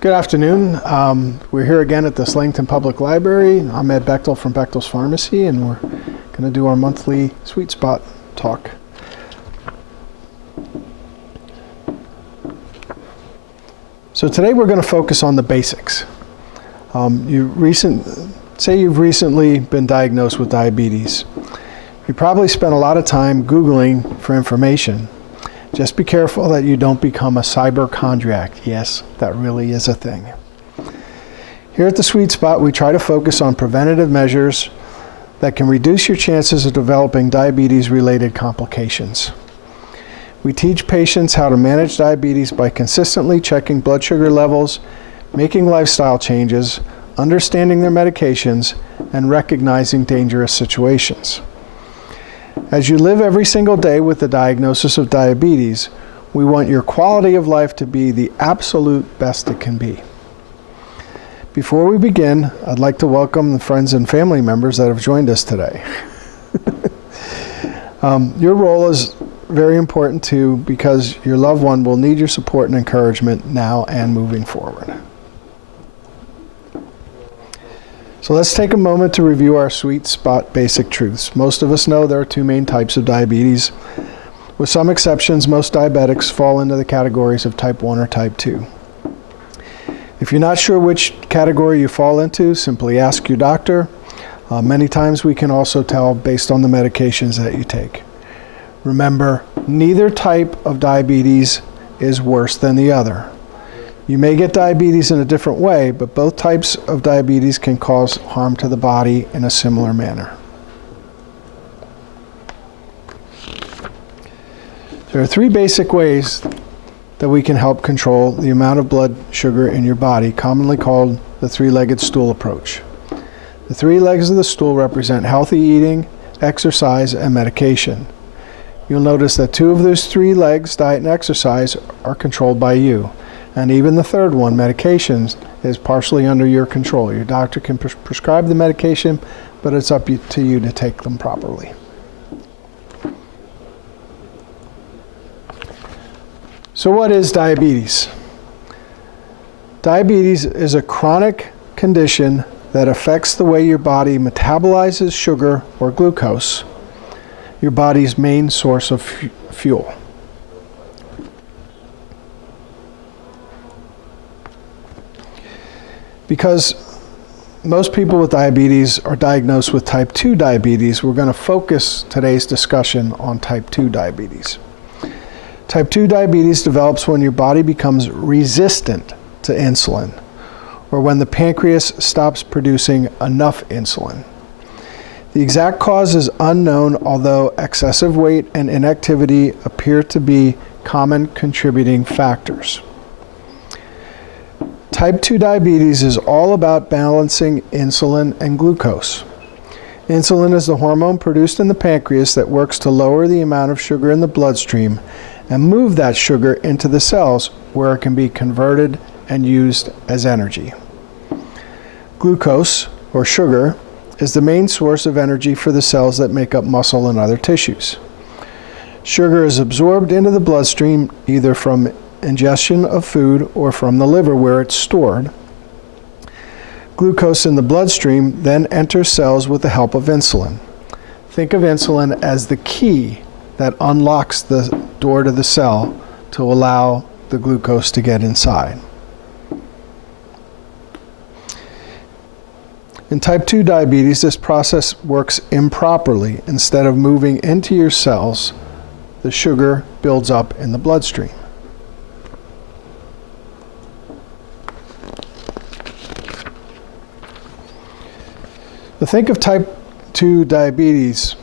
Good afternoon. We're here again at the Slatington Public Library. I'm Ed Bechtel from Bechtel's Pharmacy, and we're going to do our monthly Sweet Spot talk. So today we're going to focus on the basics. Say you've recently been diagnosed with diabetes. You probably spent a lot of time Googling for information. Just be careful that you don't become a cyberchondriac. Yes, that really is a thing. Here at the Sweet Spot, we try to focus on preventative measures that can reduce your chances of developing diabetes-related complications. We teach patients how to manage diabetes by consistently checking blood sugar levels, making lifestyle changes, understanding their medications, and recognizing dangerous situations. As you live every single day with the diagnosis of diabetes, we want your quality of life to be the absolute best it can be. Before we begin, I'd like to welcome the friends and family members that have joined us today. Your role is very important too, because your loved one will need your support and encouragement now and moving forward. So let's take a moment to review our Sweet Spot basic truths. Most of us know there are two main types of diabetes. With some exceptions, most diabetics fall into the categories of type 1 or type 2. If you're not sure which category you fall into, simply ask your doctor. Many times we can also tell based on the medications that you take. Remember, neither type of diabetes is worse than the other. You may get diabetes in a different way, but both types of diabetes can cause harm to the body in a similar manner. There are three basic ways that we can help control the amount of blood sugar in your body, commonly called the three-legged stool approach. The three legs of the stool represent healthy eating, exercise, and medication. You'll notice that two of those three legs, diet and exercise, are controlled by you. And even the third one, medications, is partially under your control. Your doctor can prescribe the medication, but it's up to you to take them properly. So what is diabetes? Diabetes is a chronic condition that affects the way your body metabolizes sugar or glucose, your body's main source of fuel. Because most people with diabetes are diagnosed with type 2 diabetes, we're going to focus today's discussion on type 2 diabetes. Type 2 diabetes develops when your body becomes resistant to insulin, or when the pancreas stops producing enough insulin. The exact cause is unknown, although excessive weight and inactivity appear to be common contributing factors. Type 2 diabetes is all about balancing insulin and glucose. Insulin is the hormone produced in the pancreas that works to lower the amount of sugar in the bloodstream and move that sugar into the cells where it can be converted and used as energy. Glucose, or sugar, is the main source of energy for the cells that make up muscle and other tissues. Sugar is absorbed into the bloodstream either from ingestion of food or from the liver where it's stored. Glucose in the bloodstream then enters cells with the help of insulin. Think of insulin as the key that unlocks the door to the cell to allow the glucose to get inside. In type 2 diabetes, this process works improperly. Instead of moving into your cells, the sugar builds up in the bloodstream. To think of type 2 diabetes,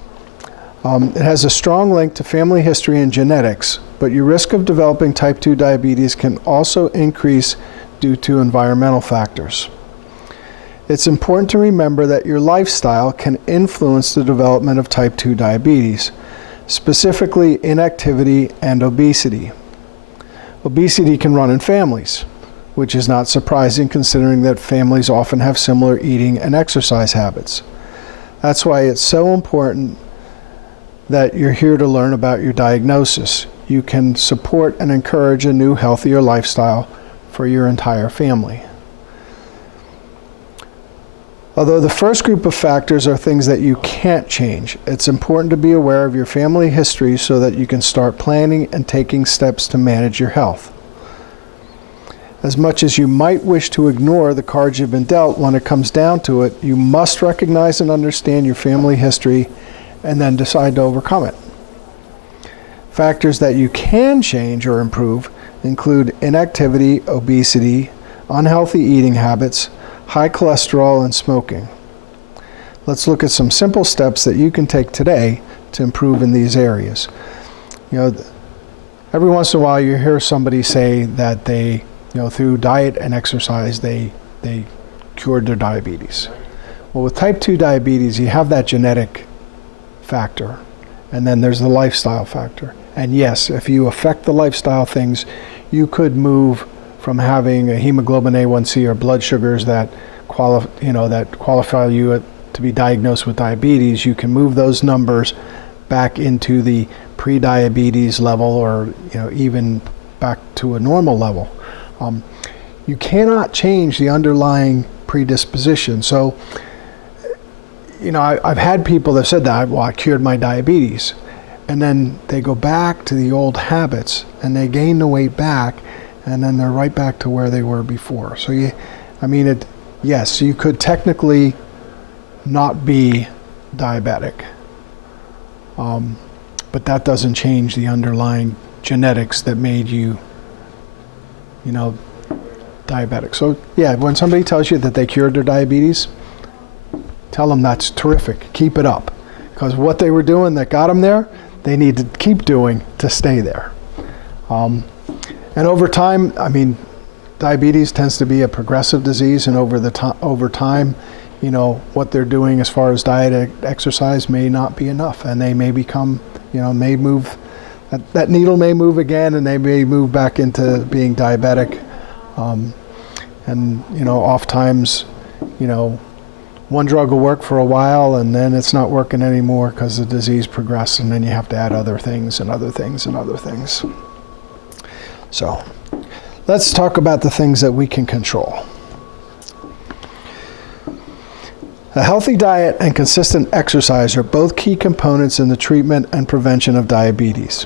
it has a strong link to family history and genetics, but your risk of developing type 2 diabetes can also increase due to environmental factors. It's important to remember that your lifestyle can influence the development of type 2 diabetes, specifically inactivity and obesity. Obesity can run in families, which is not surprising considering that families often have similar eating and exercise habits. That's why it's so important that you're here to learn about your diagnosis. You can support and encourage a new, healthier lifestyle for your entire family. Although the first group of factors are things that you can't change, it's important to be aware of your family history so that you can start planning and taking steps to manage your health. As much as you might wish to ignore the cards you've been dealt, when it comes down to it, you must recognize and understand your family history and then decide to overcome it. Factors that you can change or improve include inactivity, obesity, unhealthy eating habits, high cholesterol, and smoking. Let's look at some simple steps that you can take today to improve in these areas. Every once in a while you hear somebody say that they, through diet and exercise, they cured their diabetes. Well, with type 2 diabetes, you have that genetic factor, and then there's the lifestyle factor. And yes, if you affect the lifestyle things, you could move from having a hemoglobin A1C or blood sugars that qualify you to be diagnosed with diabetes. You can move those numbers back into the pre-diabetes level, or even back to a normal level. You cannot change the underlying predisposition. So, I've had people that said that, well, I cured my diabetes, and then they go back to the old habits and they gain the weight back, and then they're right back to where they were before. So yes, you could technically not be diabetic, but that doesn't change the underlying genetics that made you, diabetic. So yeah, when somebody tells you that they cured their diabetes, tell them that's terrific. Keep it up, because what they were doing that got them there, they need to keep doing to stay there. And over time, diabetes tends to be a progressive disease, and over time, what they're doing as far as diet, exercise may not be enough, and they may become, may move, that needle may move again, and they may move back into being diabetic. And oftentimes, one drug will work for a while, and then it's not working anymore because the disease progresses, and then you have to add other things and other things and other things. So let's talk about the things that we can control. A healthy diet and consistent exercise are both key components in the treatment and prevention of diabetes.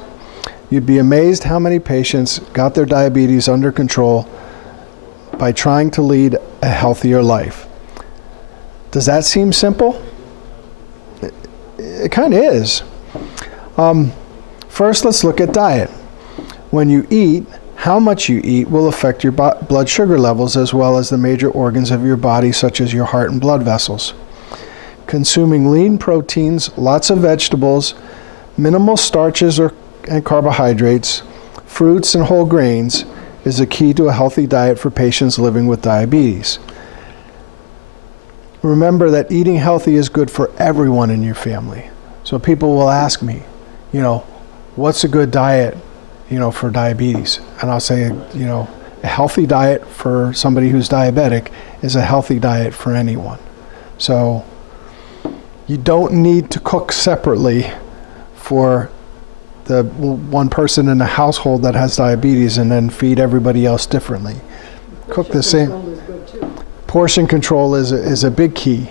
You'd be amazed how many patients got their diabetes under control by trying to lead a healthier life. Does that seem simple? It kind of is. First, let's look at diet. When you eat, how much you eat will affect your blood sugar levels, as well as the major organs of your body, such as your heart and blood vessels. Consuming lean proteins, lots of vegetables, minimal starches and carbohydrates, fruits and whole grains is the key to a healthy diet for patients living with diabetes. Remember that eating healthy is good for everyone in your family. So people will ask me, what's a good diet, for diabetes? And I'll say, a healthy diet for somebody who's diabetic is a healthy diet for anyone. So you don't need to cook separately for the one person in the household that has diabetes and then feed everybody else differently. Cook the same. Portion control is a big key.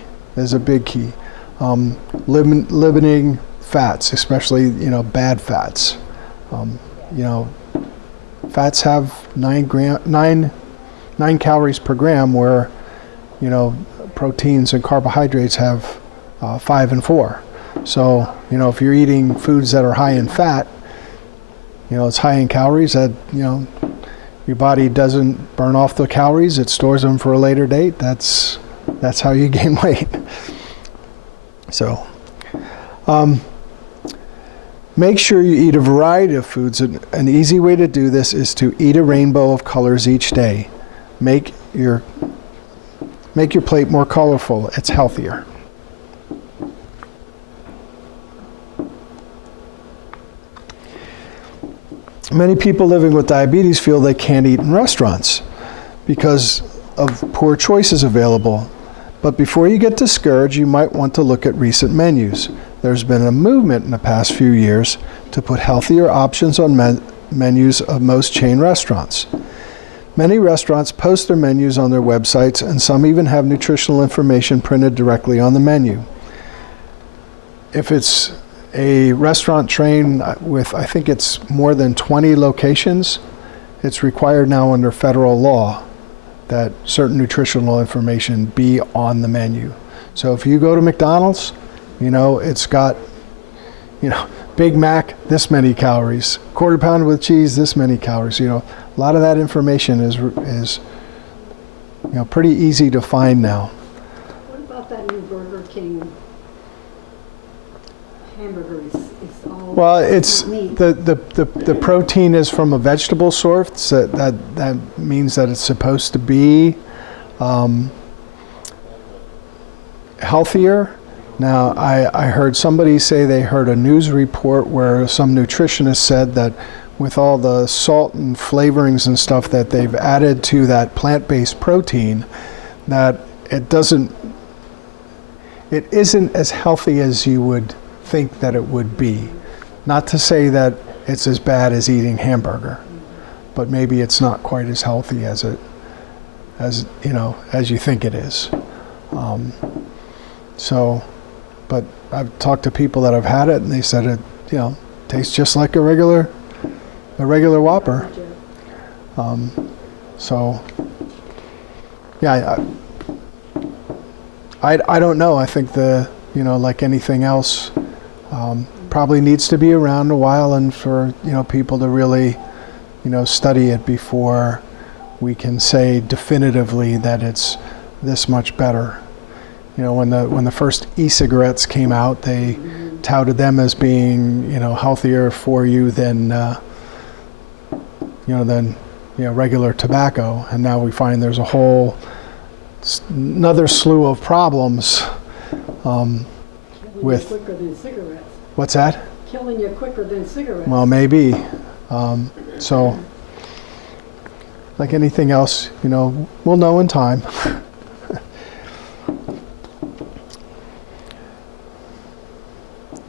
Limiting fats, especially bad fats. Fats have 9 calories per gram, where proteins and carbohydrates have 5 and 4. So if you're eating foods that are high in fat, it's high in calories. That your body doesn't burn off the calories; it stores them for a later date. That's how you gain weight. So. Make sure you eat a variety of foods. An easy way to do this is to eat a rainbow of colors each day. Make your plate more colorful. It's healthier. Many people living with diabetes feel they can't eat in restaurants because of poor choices available. But before you get discouraged, you might want to look at recent menus. There's been a movement in the past few years to put healthier options on menus of most chain restaurants. Many restaurants post their menus on their websites, and some even have nutritional information printed directly on the menu. If it's a restaurant chain with, I think it's more than 20 locations, it's required now under federal law that certain nutritional information be on the menu. So if you go to McDonald's, it's got, Big Mac, this many calories, quarter pounder with cheese, this many calories. A lot of that information is pretty easy to find now. What about that new Burger King hamburgers? Well, it's the protein is from a vegetable source. That means that it's supposed to be healthier. Now, I heard somebody say they heard a news report where some nutritionist said that with all the salt and flavorings and stuff that they've added to that plant-based protein, that it isn't as healthy as you would think that it would be. Not to say that it's as bad as eating hamburger, but maybe it's not quite as healthy as you think it is. But I've talked to people that have had it, and they said it, tastes just like a regular Whopper. I don't know. I think like anything else, probably needs to be around a while, and for people to really study it before we can say definitively that it's this much better. When the first e-cigarettes came out, they touted them as being healthier for you than regular tobacco, and now we find there's a whole another slew of problems with. Quicker than cigarettes. What's that? Killing you quicker than cigarettes. Well, maybe. So, like anything else, we'll know in time.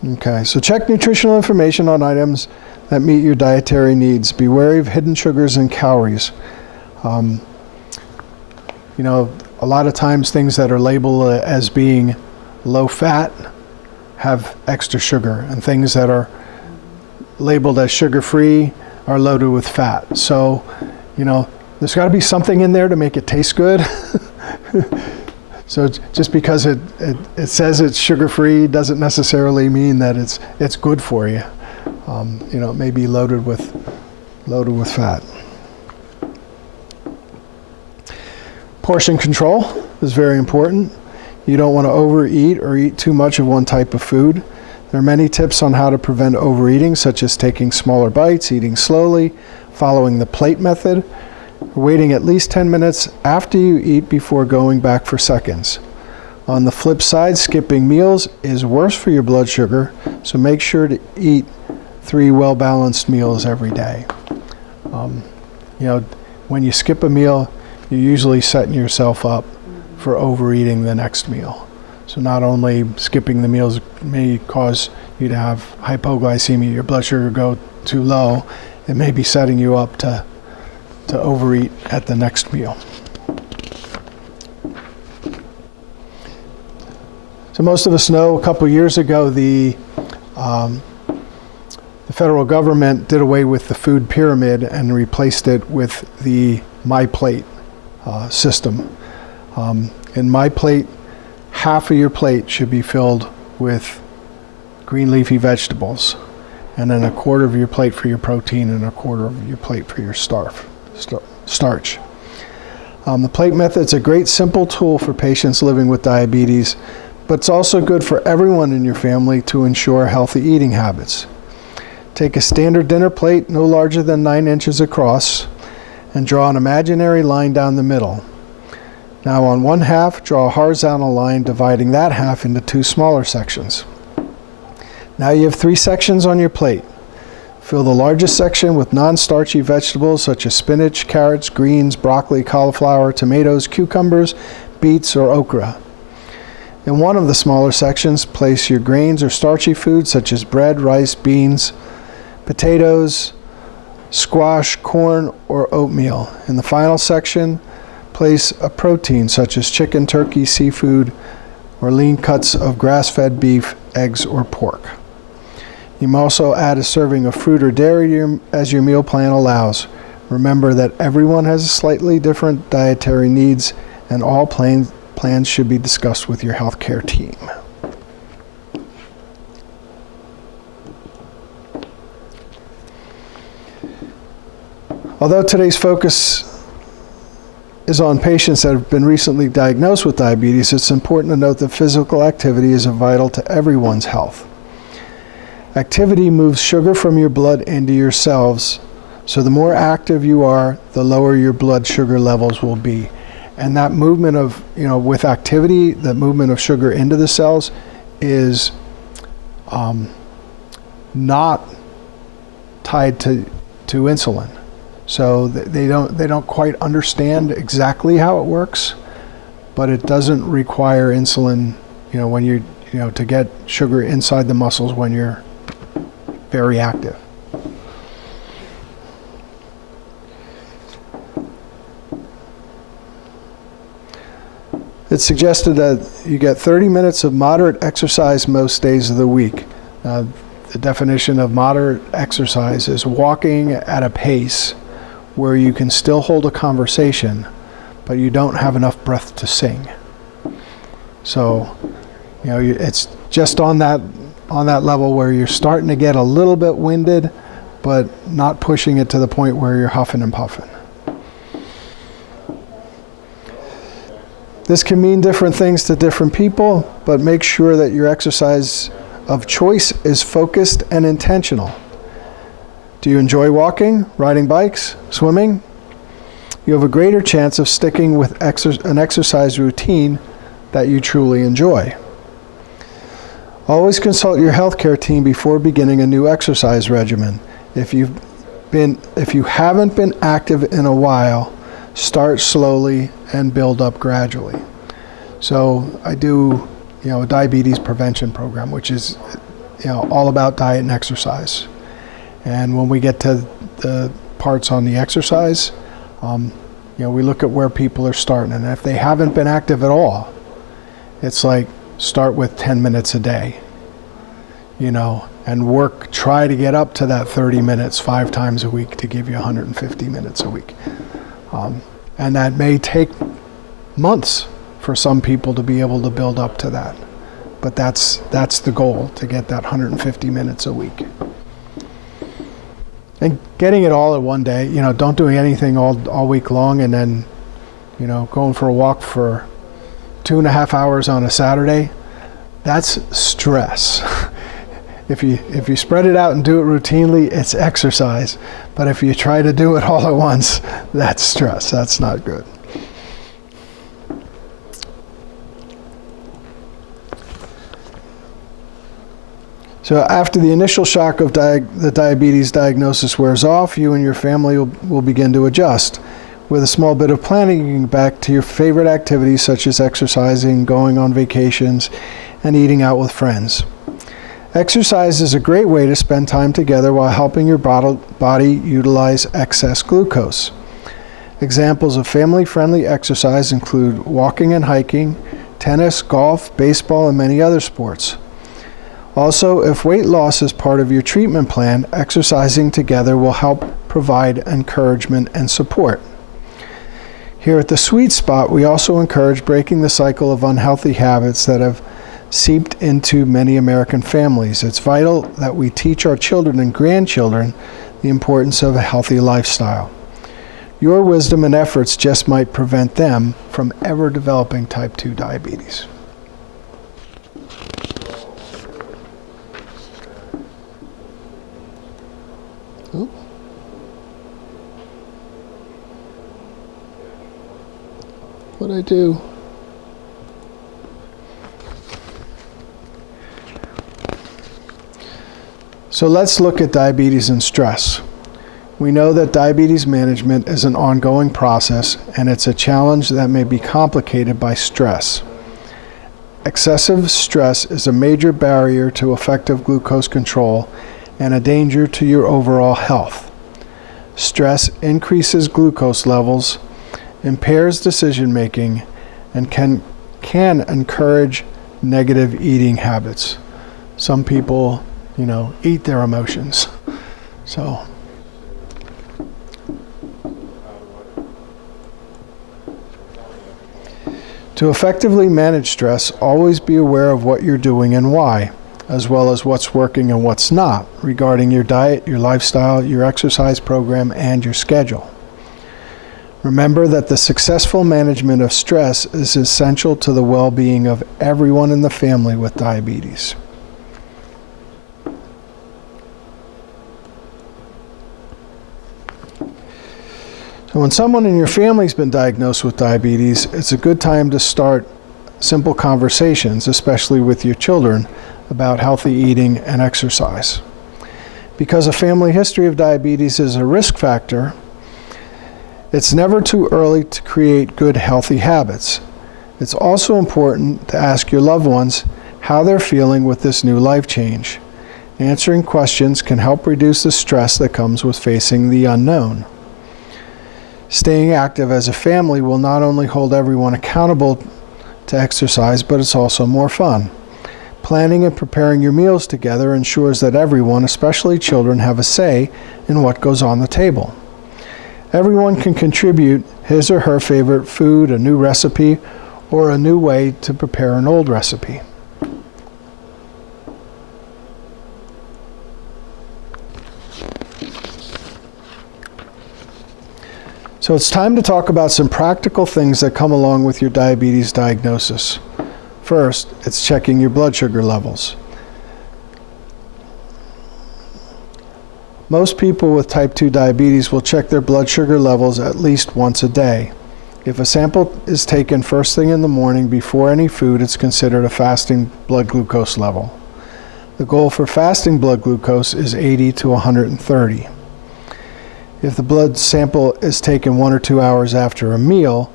Okay, so check nutritional information on items that meet your dietary needs. Be wary of hidden sugars and calories. A lot of times things that are labeled as being low fat have extra sugar, and things that are labeled as sugar-free are loaded with fat. So, there's got to be something in there to make it taste good. So just because it says it's sugar-free doesn't necessarily mean that it's good for you. It may be loaded with fat. Portion control is very important. You don't want to overeat or eat too much of one type of food. There are many tips on how to prevent overeating, such as taking smaller bites, eating slowly, following the plate method, waiting at least 10 minutes after you eat before going back for seconds. On the flip side, skipping meals is worse for your blood sugar, so make sure to eat 3 well-balanced meals every day. When you skip a meal, you're usually setting yourself up for overeating the next meal. So not only skipping the meals may cause you to have hypoglycemia, your blood sugar go too low, it may be setting you up to overeat at the next meal. So most of us know a couple years ago the federal government did away with the food pyramid and replaced it with the My Plate system. In My Plate, half of your plate should be filled with green leafy vegetables, and then a quarter of your plate for your protein and a quarter of your plate for your starch. The plate method is a great simple tool for patients living with diabetes, but it's also good for everyone in your family to ensure healthy eating habits. Take a standard dinner plate no larger than 9 inches across and draw an imaginary line down the middle. Now on one half, draw a horizontal line dividing that half into 2 smaller sections. Now you have 3 sections on your plate. Fill the largest section with non-starchy vegetables such as spinach, carrots, greens, broccoli, cauliflower, tomatoes, cucumbers, beets, or okra. In one of the smaller sections, place your grains or starchy foods such as bread, rice, beans, potatoes, squash, corn, or oatmeal. In the final section, place a protein such as chicken, turkey, seafood, or lean cuts of grass-fed beef, eggs, or pork. You may also add a serving of fruit or dairy as your meal plan allows. Remember that everyone has slightly different dietary needs, and all plans should be discussed with your healthcare team. Although today's focus is on patients that have been recently diagnosed with diabetes, it's important to note that physical activity is vital to everyone's health. Activity moves sugar from your blood into your cells, so the more active you are, the lower your blood sugar levels will be. And that movement of, with activity, the movement of sugar into the cells is not tied to insulin. So they don't quite understand exactly how it works, but it doesn't require insulin, when to get sugar inside the muscles when you're very active. It's suggested that you get 30 minutes of moderate exercise most days of the week. The definition of moderate exercise is walking at a pace where you can still hold a conversation, but you don't have enough breath to sing. So, it's just on that level where you're starting to get a little bit winded, but not pushing it to the point where you're huffing and puffing. This can mean different things to different people, but make sure that your exercise of choice is focused and intentional. Do you enjoy walking, riding bikes, swimming? You have a greater chance of sticking with an exercise routine that you truly enjoy. Always consult your healthcare team before beginning a new exercise regimen. If you haven't been active in a while, start slowly and build up gradually. So I do, a diabetes prevention program, which is, all about diet and exercise. And when we get to the parts on the exercise, we look at where people are starting. And if they haven't been active at all, it's like start with 10 minutes a day, and try to get up to that 30 minutes 5 times a week to give you 150 minutes a week. And that may take months for some people to be able to build up to that. But that's the goal, to get that 150 minutes a week. And getting it all in one day, don't do anything all week long and then, going for a walk for 2.5 hours on a Saturday, that's stress. If you spread it out and do it routinely, it's exercise. But if you try to do it all at once, that's stress. That's not good. So after the initial shock of the diabetes diagnosis wears off, you and your family will begin to adjust. With a small bit of planning, you can get back to your favorite activities such as exercising, going on vacations, and eating out with friends. Exercise is a great way to spend time together while helping your body utilize excess glucose. Examples of family-friendly exercise include walking and hiking, tennis, golf, baseball, and many other sports. Also, if weight loss is part of your treatment plan, exercising together will help provide encouragement and support. Here at the Sweet Spot, we also encourage breaking the cycle of unhealthy habits that have seeped into many American families. It's vital that we teach our children and grandchildren the importance of a healthy lifestyle. Your wisdom and efforts just might prevent them from ever developing type 2 diabetes. What'd I do? So let's look at diabetes and stress. We know that diabetes management is an ongoing process, and it's a challenge that may be complicated by stress. Excessive stress is a major barrier to effective glucose control and a danger to your overall health. Stress increases glucose levels, impairs decision making, and can encourage negative eating habits. Some people, eat their emotions. So, to effectively manage stress, always be aware of what you're doing and why, as well as what's working and what's not, regarding your diet, your lifestyle, your exercise program, and your schedule. Remember that the successful management of stress is essential to the well-being of everyone in the family with diabetes. So when someone in your family's been diagnosed with diabetes, it's a good time to start simple conversations, especially with your children, about healthy eating and exercise. Because a family history of diabetes is a risk factor, it's never too early to create good, healthy habits. It's also important to ask your loved ones how they're feeling with this new life change. Answering questions can help reduce the stress that comes with facing the unknown. Staying active as a family will not only hold everyone accountable to exercise, but it's also more fun. Planning and preparing your meals together ensures that everyone, especially children, have a say in what goes on the table. Everyone can contribute his or her favorite food, a new recipe, or a new way to prepare an old recipe. So it's time to talk about some practical things that come along with your diabetes diagnosis. First, it's checking your blood sugar levels. Most people with type 2 diabetes will check their blood sugar levels at least once a day. If a sample is taken first thing in the morning before any food, it's considered a fasting blood glucose level. The goal for fasting blood glucose is 80 to 130. If the blood sample is taken 1 or 2 hours after a meal,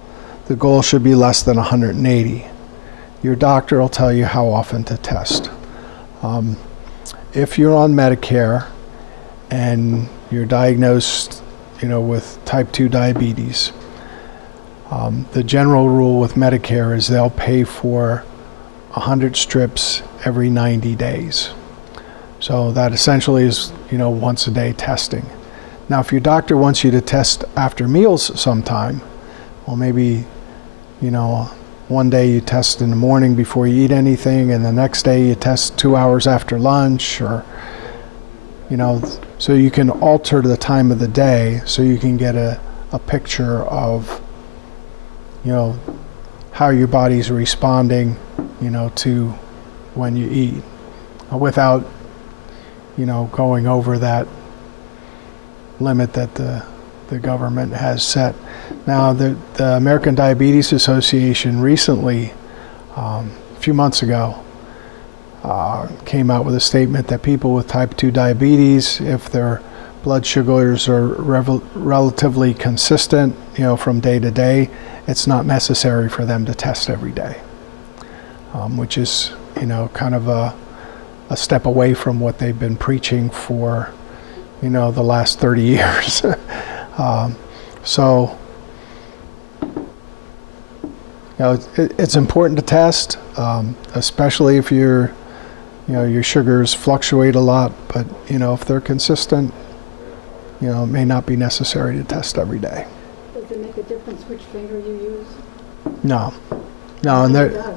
the goal should be less than 180. Your doctor will tell you how often to test. If you're on Medicare and you're diagnosed, with type 2 diabetes, the general rule with Medicare is they'll pay for 100 strips every 90 days. So that essentially is, once a day testing. Now, if your doctor wants you to test after meals sometime, well, maybe, one day you test in the morning before you eat anything, and the next day you test 2 hours after lunch, or, so you can alter the time of the day so you can get a picture of, how your body's responding, to when you eat, without, going over that limit that the government has set. Now, the American Diabetes Association recently, a few months ago, came out with a statement that people with type 2 diabetes, if their blood sugars are relatively consistent, from day to day, it's not necessary for them to test every day, which is, kind of a step away from what they've been preaching for the last 30 years. So, it's important to test, especially if your sugars fluctuate a lot, but, if they're consistent, it may not be necessary to test every day. Does it make a difference which finger you use? No, and It does.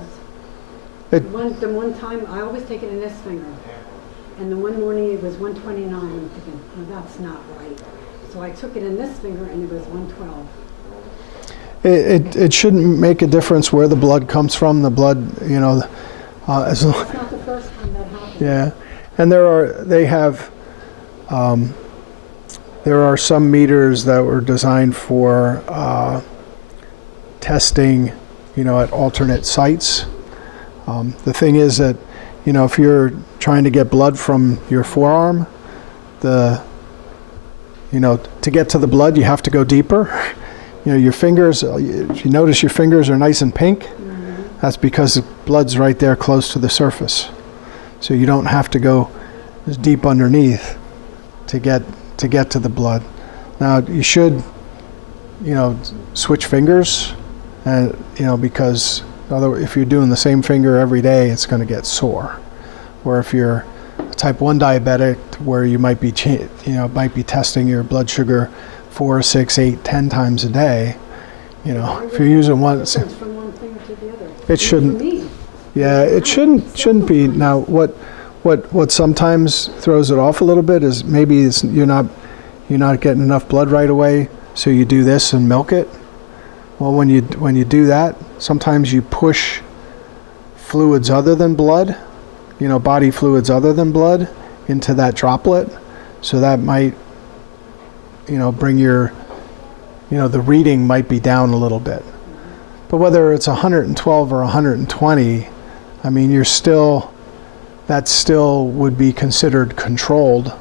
The one time, I always take it in this finger. And the one morning it was 129. I'm thinking, oh, that's not right. So I took it in this finger and it was 112. It shouldn't make a difference where the blood comes from. The blood, as long. It's not the first time that happened. Yeah, and there are some meters that were designed for testing, at alternate sites. The thing is that, if you're trying to get blood from your forearm, to get to the blood, you have to go deeper. Your fingers, if you notice your fingers are nice and pink, that's because the blood's right there close to the surface. So you don't have to go as deep underneath to get to the blood. Now you should, switch fingers, and because if you're doing the same finger every day, it's going to get sore. Or if you're a type 1 diabetic, where you might be testing your blood sugar 4, 6, 8, 10 times a day, if you're using one, From one finger to the other. it shouldn't. Yeah, it shouldn't be. Now, what sometimes throws it off a little bit is maybe you're not getting enough blood right away, so you do this and milk it. Well, when you do that, sometimes you push fluids other than blood, body fluids other than blood, into that droplet, so that might, bring your, the reading might be down a little bit. But whether it's 112 or 120, I mean, that still would be considered controlled,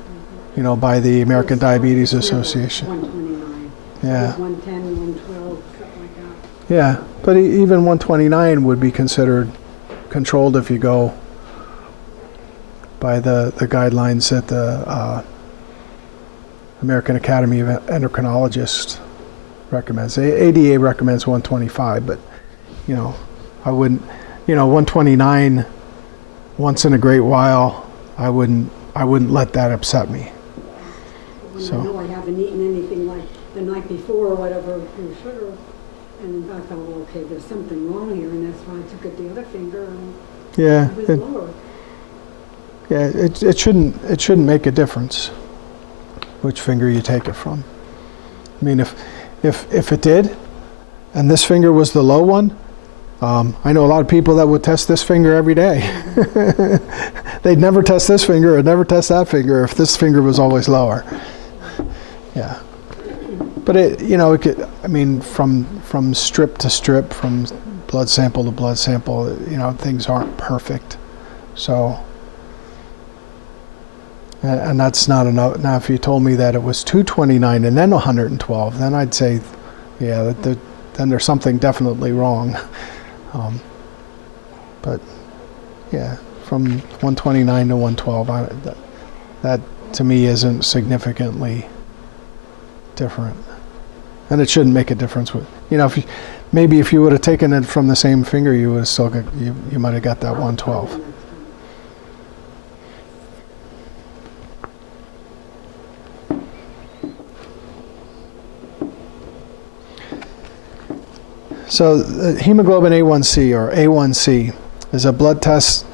by the American Diabetes Association. 129. Yeah. 110, 112, something like that. Yeah, but even 129 would be considered controlled if you go by the guidelines that the American Academy of Endocrinologists recommends. ADA recommends 125, but I wouldn't. 129 once in a great while. I wouldn't let that upset me. When So. I know I haven't eaten anything like the night before or whatever, your sugar, and I thought, well, okay, there's something wrong here, and that's why I took it the other finger, and Yeah, it was lower. it shouldn't make a difference which finger you take it from. I mean, if it did, and this finger was the low one, I know a lot of people that would test this finger every day. They'd never test this finger or never test that finger if this finger was always lower. Yeah. But it could, I mean, from strip to strip, from blood sample to blood sample, things aren't perfect. So, and that's not enough. Now, if you told me that it was 229 and then 112, then I'd say, yeah, then there's something definitely wrong. But yeah, from 129 to 112, that to me isn't significantly different, and it shouldn't make a difference. With if you would have taken it from the same finger, you would have still got, you might have got that 112. So hemoglobin A1C, or A1C, is a blood test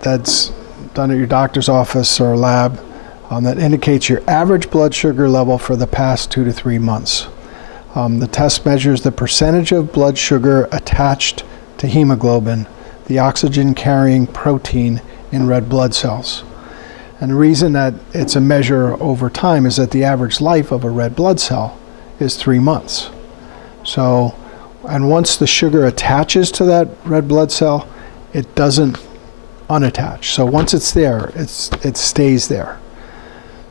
that's done at your doctor's office or lab that indicates your average blood sugar level for the past 2 to 3 months. The test measures the percentage of blood sugar attached to hemoglobin, the oxygen-carrying protein in red blood cells. And the reason that it's a measure over time is that the average life of a red blood cell is 3 months. So, and once the sugar attaches to that red blood cell, it doesn't unattach. So once it's there, it stays there.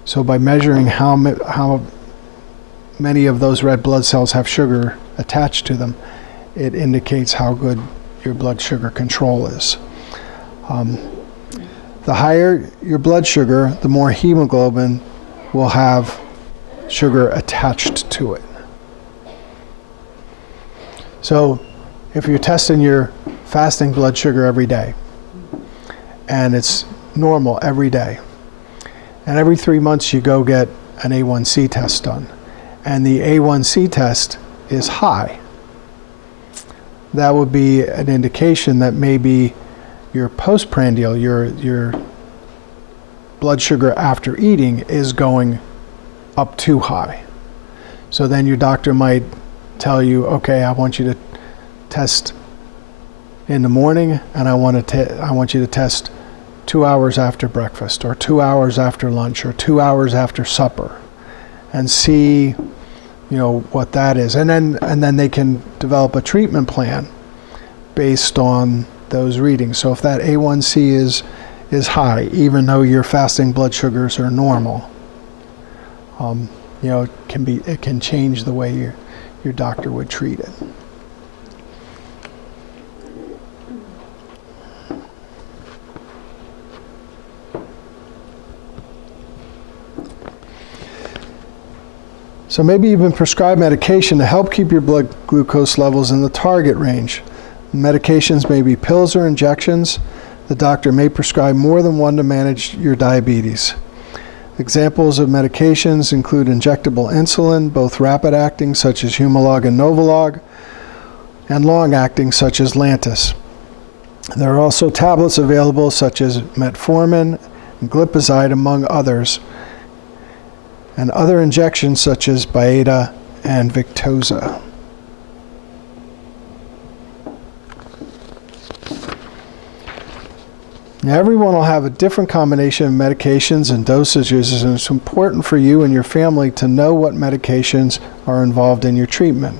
So by measuring how many of those red blood cells have sugar attached to them, it indicates how good your blood sugar control is. The higher your blood sugar, the more hemoglobin will have sugar attached to it. So if you're testing your fasting blood sugar every day, and it's normal every day, and every 3 months you go get an A1C test done, and the A1C test is high, that would be an indication that maybe your postprandial, your blood sugar after eating, is going up too high. So then your doctor might tell you, okay, I want you to test in the morning, and I want you to test 2 hours after breakfast, or 2 hours after lunch, or 2 hours after supper, and see, what that is, and then they can develop a treatment plan based on those readings. So if that A1C is high, even though your fasting blood sugars are normal, it can change the way your doctor would treat it. So maybe you've been prescribed medication to help keep your blood glucose levels in the target range. Medications may be pills or injections. The doctor may prescribe more than one to manage your diabetes. Examples of medications include injectable insulin, both rapid-acting such as Humalog and Novolog, and long-acting such as Lantus. There are also tablets available such as metformin and glipizide, among others, and other injections such as Byetta and Victoza. Now, everyone will have a different combination of medications and dosages, and it's important for you and your family to know what medications are involved in your treatment.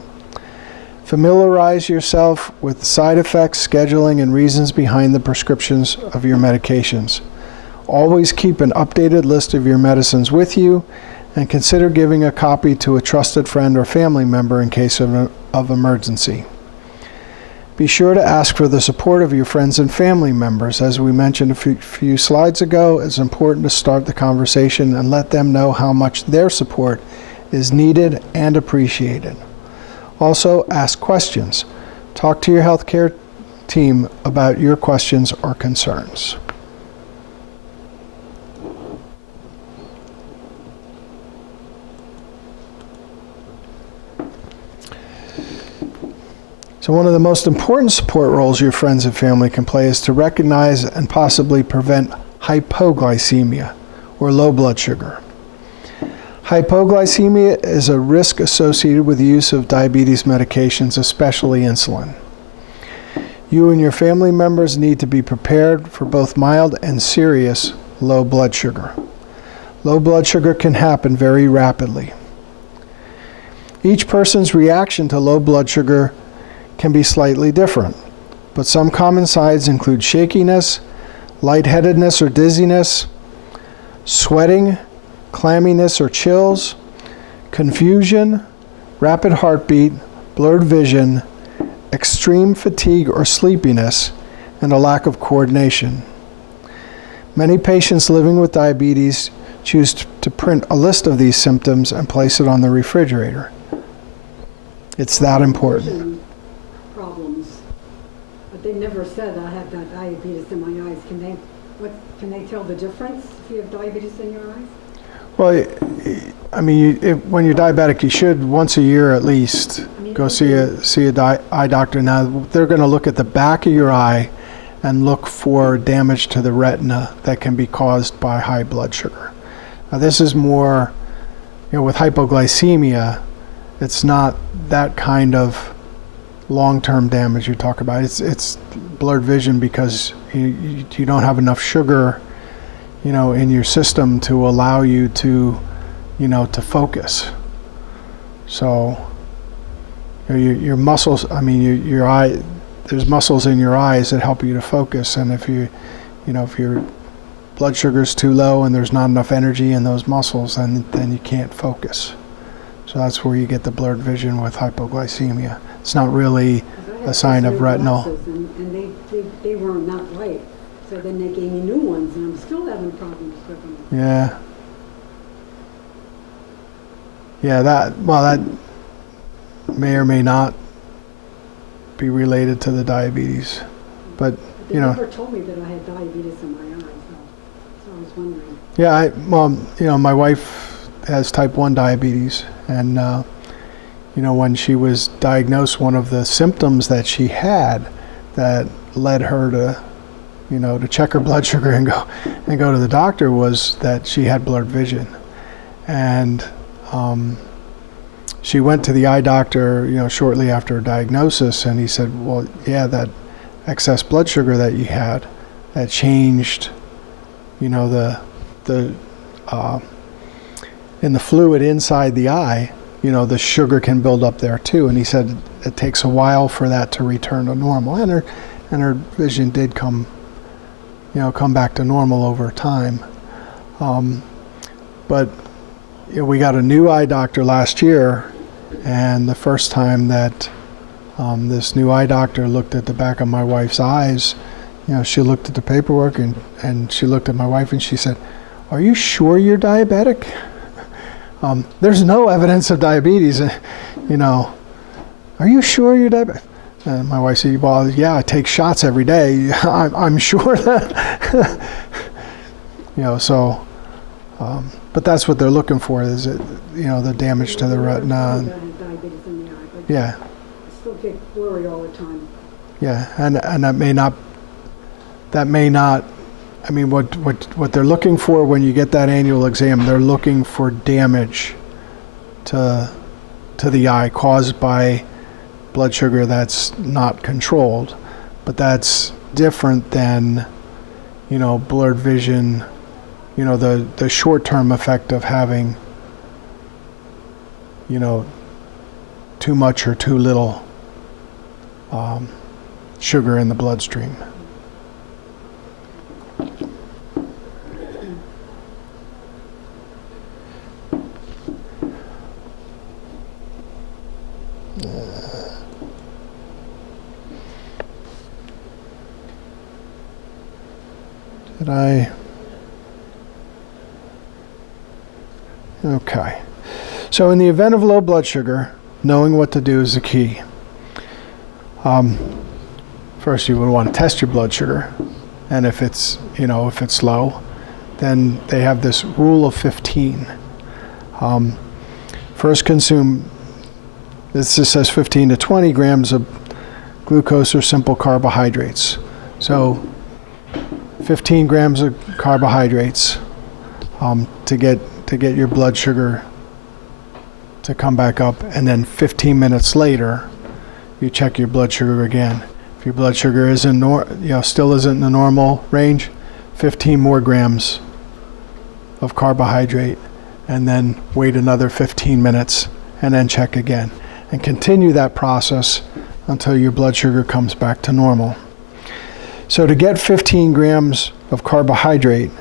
Familiarize yourself with side effects, scheduling, and reasons behind the prescriptions of your medications. Always keep an updated list of your medicines with you, and consider giving a copy to a trusted friend or family member in case of emergency. Be sure to ask for the support of your friends and family members. As we mentioned a few slides ago, it's important to start the conversation and let them know how much their support is needed and appreciated. Also, ask questions. Talk to your healthcare team about your questions or concerns. So one of the most important support roles your friends and family can play is to recognize and possibly prevent hypoglycemia, or low blood sugar. Hypoglycemia is a risk associated with the use of diabetes medications, especially insulin. You and your family members need to be prepared for both mild and serious low blood sugar. Low blood sugar can happen very rapidly. Each person's reaction to low blood sugar can be slightly different, but some common signs include shakiness, lightheadedness or dizziness, sweating, clamminess or chills, confusion, rapid heartbeat, blurred vision, extreme fatigue or sleepiness, and a lack of coordination. Many patients living with diabetes choose to print a list of these symptoms and place it on the refrigerator. It's that important. Problems, but they never said I have that diabetes in my eyes. Can they tell the difference if you have diabetes in your eyes? Well, I mean, when you're diabetic, you should once a year at least go see a eye doctor. Now, they're going to look at the back of your eye and look for damage to the retina that can be caused by high blood sugar. Now, this is more, with hypoglycemia, it's not that kind of long-term damage you talk about. It's blurred vision because you don't have enough sugar, in your system to allow you to, to focus. So your muscles, your eye, there's muscles in your eyes that help you to focus, and if if your blood sugar is too low and there's not enough energy in those muscles, then you can't focus. So that's where you get the blurred vision with hypoglycemia. It's not really a sign of retinal. And they were not right. So then they gave me new ones, and I'm still having problems with them. Yeah. Yeah, that may or may not be related to the diabetes. But they never told me that I had diabetes in my eyes, so I was wondering. Yeah, my wife has type 1 diabetes, and when she was diagnosed, one of the symptoms that she had that led her to to check her blood sugar and go to the doctor was that she had blurred vision. And she went to the eye doctor, shortly after her diagnosis, and he said, well, yeah, that excess blood sugar that you had, that changed, the in the fluid inside the eye, the sugar can build up there too. And he said it takes a while for that to return to normal. And her vision did come back to normal over time. But we got a new eye doctor last year, and the first time that this new eye doctor looked at the back of my wife's eyes, she looked at the paperwork and she looked at my wife and she said, "Are you sure you're diabetic?" There's no evidence of diabetes. You know, are you sure you're diabetic? And my wife said, well, yeah, I take shots every day. I'm sure that, you know, so, but that's what they're looking for, is it, you know, the damage to the retina. Diabetes in the eye, but Yeah, I still get blurry all the time. yeah, and that may not, I mean, what they're looking for when you get that annual exam, they're looking for damage to the eye caused by blood sugar that's not controlled. But that's different than, you know, blurred vision, you know, the short-term effect of having, you know, too much or too little sugar in the bloodstream. Okay. So in the event of low blood sugar, knowing what to do is the key. First, you would want to test your blood sugar. And if it's, you know, if it's low, then they have this rule of 15. First consume, this just says 15 to 20 grams of glucose or simple carbohydrates. So 15 grams of carbohydrates to get your blood sugar to come back up, and then 15 minutes later you check your blood sugar again. If your blood sugar isn't still isn't in the normal range, 15 more grams of carbohydrate, and then wait another 15 minutes and then check again, and continue that process until your blood sugar comes back to normal. So to get 15 grams of carbohydrate,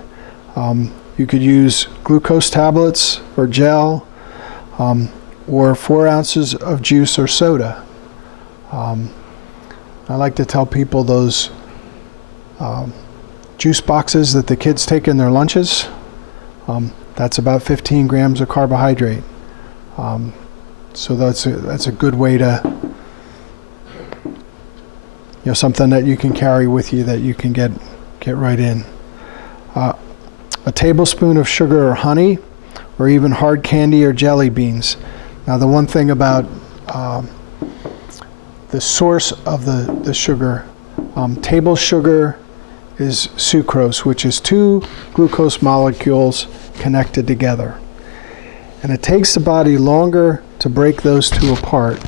you could use glucose tablets or gel, or 4 ounces of juice or soda. I like to tell people those juice boxes that the kids take in their lunches, that's about 15 grams of carbohydrate. So that's a good way to, you know, something that you can carry with you that you can get right in. A tablespoon of sugar or honey, or even hard candy or jelly beans. Now, the one thing about the source of the sugar, table sugar is sucrose, which is 2 glucose molecules connected together. And it takes the body longer to break those two apart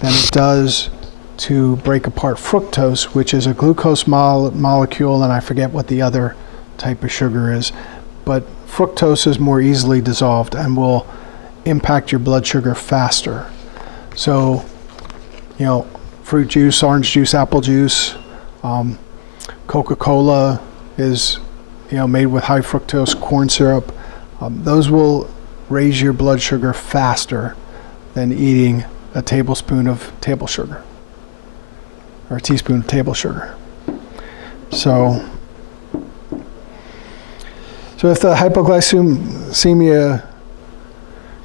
than it does to break apart fructose, which is a glucose molecule, and I forget what the other type of sugar is. But fructose is more easily dissolved and will impact your blood sugar faster. So, you know, fruit juice, orange juice, apple juice, Coca-Cola is, you know, made with high fructose corn syrup. Those will raise your blood sugar faster than eating a tablespoon of table sugar, or a teaspoon of table sugar. So if the hypoglycemia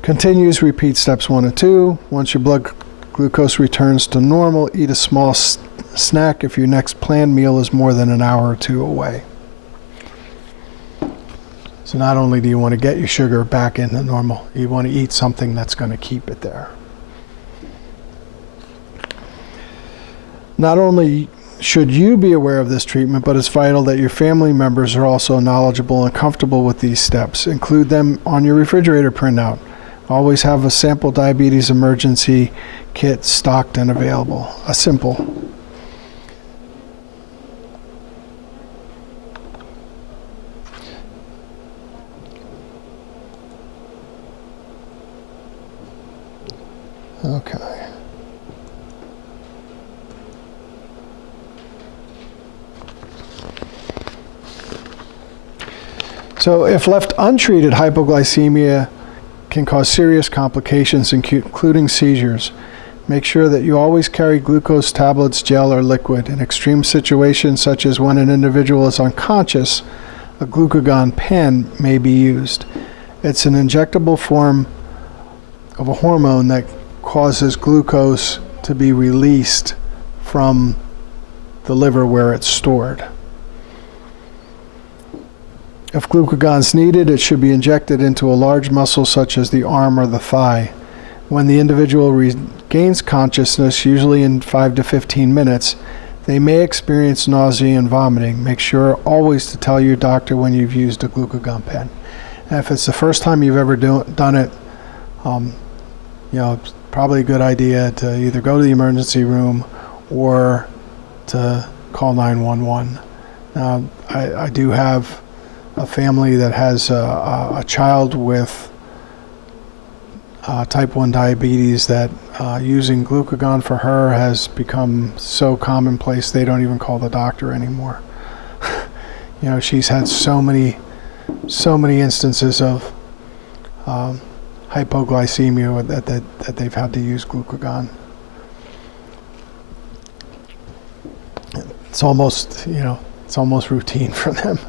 continues, repeat steps 1 and 2. Once your blood glucose returns to normal, eat a small snack if your next planned meal is more than an hour or 2 away. So not only do you want to get your sugar back into normal, you want to eat something that's going to keep it there. Not only should you be aware of this treatment, but it's vital that your family members are also knowledgeable and comfortable with these steps. Include them on your refrigerator printout. Always have a sample diabetes emergency kit stocked and available. A simple. Okay. So if left untreated, hypoglycemia can cause serious complications, including seizures. Make sure that you always carry glucose tablets, gel, or liquid. In extreme situations, such as when an individual is unconscious, a glucagon pen may be used. It's an injectable form of a hormone that causes glucose to be released from the liver where it's stored. If glucagon is needed, it should be injected into a large muscle such as the arm or the thigh. When the individual regains consciousness, usually in 5 to 15 minutes, they may experience nausea and vomiting. Make sure always to tell your doctor when you've used a glucagon pen. And if it's the first time you've ever done it, it's probably a good idea to either go to the emergency room or to call 911. Now, I do have a family that has a child with type 1 diabetes that using glucagon for her has become so commonplace they don't even call the doctor anymore. She's had so many instances of hypoglycemia that they've had to use glucagon. It's almost routine for them.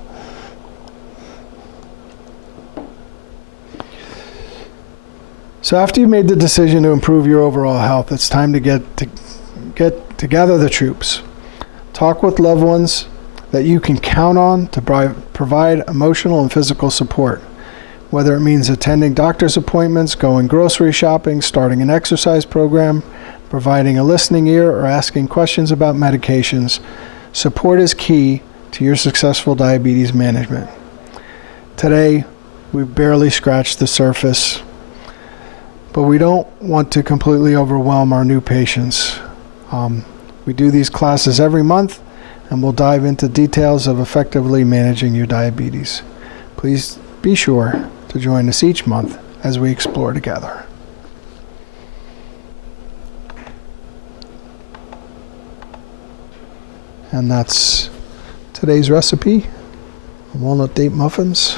So after you made the decision to improve your overall health, it's time to get to gather the troops. Talk with loved ones that you can count on to provide emotional and physical support. Whether it means attending doctor's appointments, going grocery shopping, starting an exercise program, providing a listening ear, or asking questions about medications, support is key to your successful diabetes management. Today, we've barely scratched the surface, but we don't want to completely overwhelm our new patients. We do these classes every month, and we'll dive into details of effectively managing your diabetes. Please be sure to join us each month as we explore together. And that's today's recipe, walnut date muffins,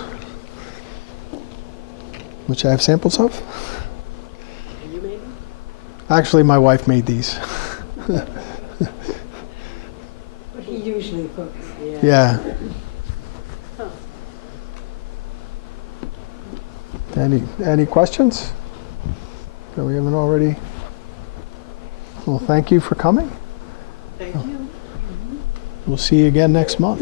which I have samples of. You made them? Actually, my wife made these. But he usually cooks. Yeah. Huh. Any questions that we haven't already? Well, thank you for coming. Thank you. We'll see you again next month.